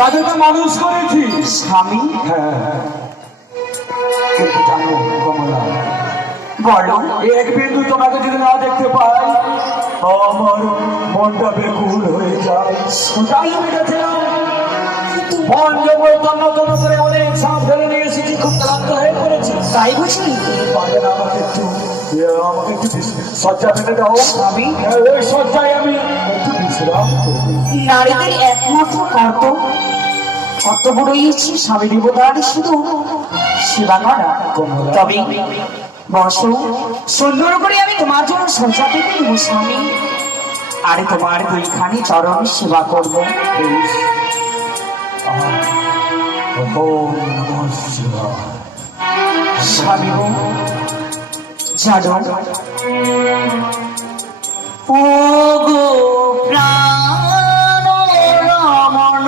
তাদেরকে মানুষ করেছি স্বামী। হ্যাঁ, কিন্তু জানো কমলা, বলো। এক বিন্দু তোমাকে যদি না দেখতে পাই আমার মনটা বেকুল হয়ে যায়। তাই আমি গেছিলাম বন জঙ্গল তন্ন তন্ন করে অনেক সাপ ধরে নিয়ে এসেছি, খুব ক্লান্ত হয়ে পড়েছি। তাই বুঝলি? আমাকে একটু শয্যা পেতে দাও স্বামী। ওই শয্যায় আমি একটু বিশ্রাম করব। নারীদের একমাত্র কর্তব্য রয়েছে স্বামী দেবতার শুধু সেবা করা। তবে বসো, সুন্দর করে আমি তোমার জন্য শয্যা পেতে দেবো স্বামী, আর তোমার দুইখানি চরণ সেবা করব। স্বামী গো, জানো ও গো প্রাণ রমণ,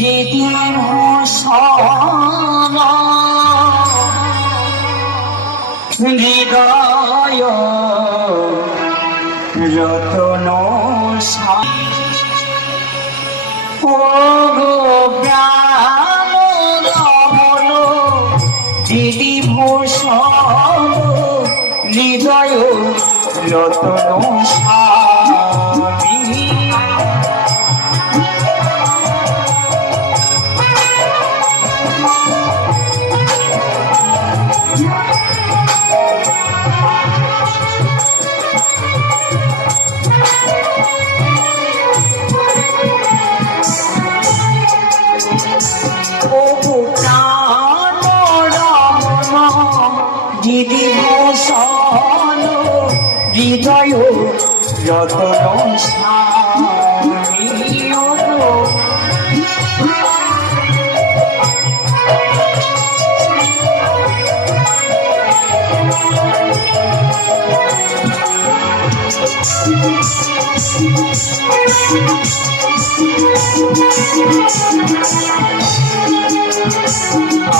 গীতি ভূষণ হৃদয় রতন ও গো প্রাণ রমণ, গীতি ভূষণ হৃদয় রতন স্বামী। দিদি ভূষণ হৃদয় রতন স্বামী।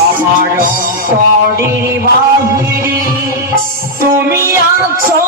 আমার অন্তরের বাহিরে তুমি আছো।